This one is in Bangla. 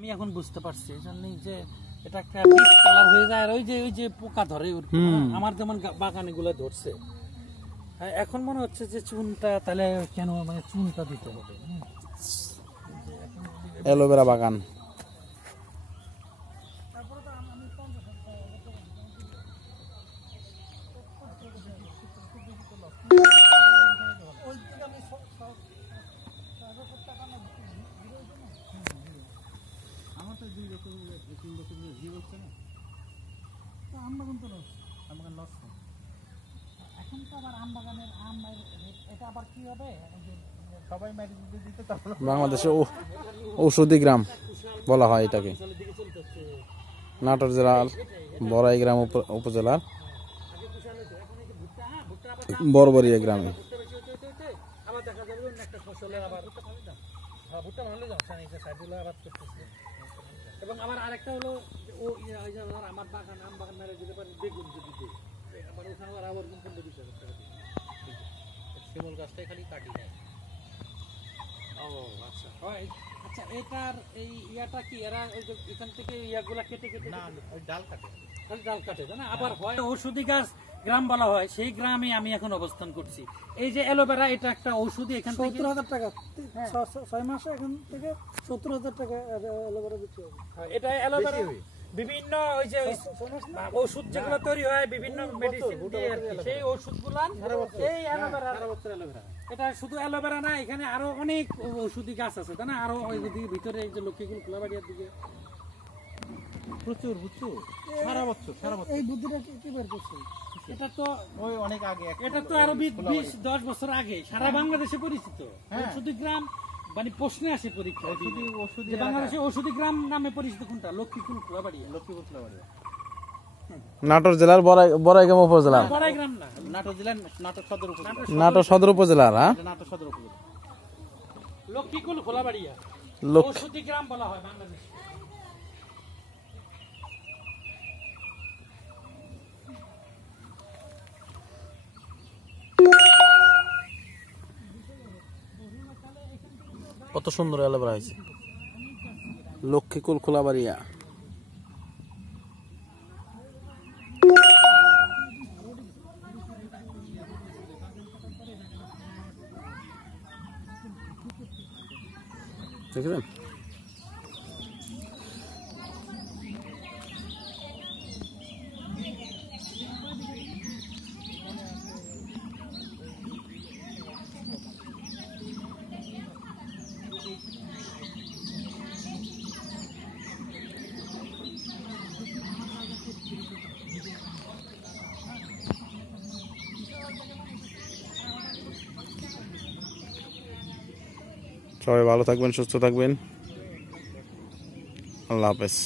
আমি এখন বুঝতে পারছি এজন্যই যে এটা একটা ডিস কালার হয়ে যায় আর ওই যে পোকা ধরে আমার যেমন বাগানে গুলো ধরছে। এখন মনে হচ্ছে যে চুনটা তাহলে কেন মানে চুনটা দিতে হবে। অ্যালোভেরা বাগান বাংলাদেশে ঔষধি গ্রাম বলা হয় এটাকে। নাটোর জেলার বড়াইগ্রাম উপজেলার বরবরিয়া গ্রামে। এবং আমার আরেকটা হলো আমার বাগান আম বাগান মেরে দিতে পারি বেগুন যদি দিই আবার ওখানে আবার 15-20 হাজার টাকা শিমুল গাছটাই খালি কাটি দেয়। ও আচ্ছা আচ্ছা এটার এই ইয়াটা কি এরা ওই যে এখান থেকে ইয়াগুলা কেটে কেটে না ওই ডাল কাটে খালি ডাল কাটে না আবার হয় ঔষধি গাছ গ্রাম বলা হয় সেই গ্রামে আমি এখন অবস্থান করছি। এই যে অ্যালোভেরা এটা একটা ঔষধি এখান থেকে 70,000 টাকা 6 মাসে এখান থেকে 70,000 টাকা অ্যালোভেরা বিক্রি হবে। এটা অ্যালোভেরা বিভিন্ন ওই যে ওষুধ যেগুলো তৈরি হয় বিভিন্ন মেডিসিন দিয়ে আর কি সেই ওষুধগুলো এই অ্যালোভেরা এটা শুধু অ্যালোভেরা না এখানে আরো অনেক ঔষধি গাছ আছে তাই না আরো ওই দিকে ভিতরে এই যে লক্ষ্মীকুল খোলাবাড়িয়ার দিকে প্রচুর সারা বছর এই বুদ্ধিটা কি বের করছে? এটা তো ওই অনেক আগে এটা তো আরো 20-10 বছর আগে সারা বাংলাদেশে পরিচিত ঔষধি গ্রাম মানে প্রশ্নে আসে পরীক্ষা ওষুধি বাংলাদেশে ঔষধি গ্রাম নামে পরিচিত কোনটা? লক্ষ্মীকুল খোলাবাড়িয়া। নাটোর জেলার বড়াইগ্রাম উপজেলা। বড়াইগ্রাম না নাটোর জেলার নাটোর সদর উপজেলা। নাটোর সদর উপজেলার নাটোর সদর উপজেলা লক্ষ্মীকুল খোলাবাড়িয়া ঔষধি গ্রাম বলা হয় বাংলাদেশে। কত সুন্দর অ্যালোভেরা হয়েছে লক্ষ্মীকুল খোলাবাড়িয়া। দেখেছেন সবাই ভালো থাকবেন সুস্থ থাকবেন আল্লাহ হাফেজ।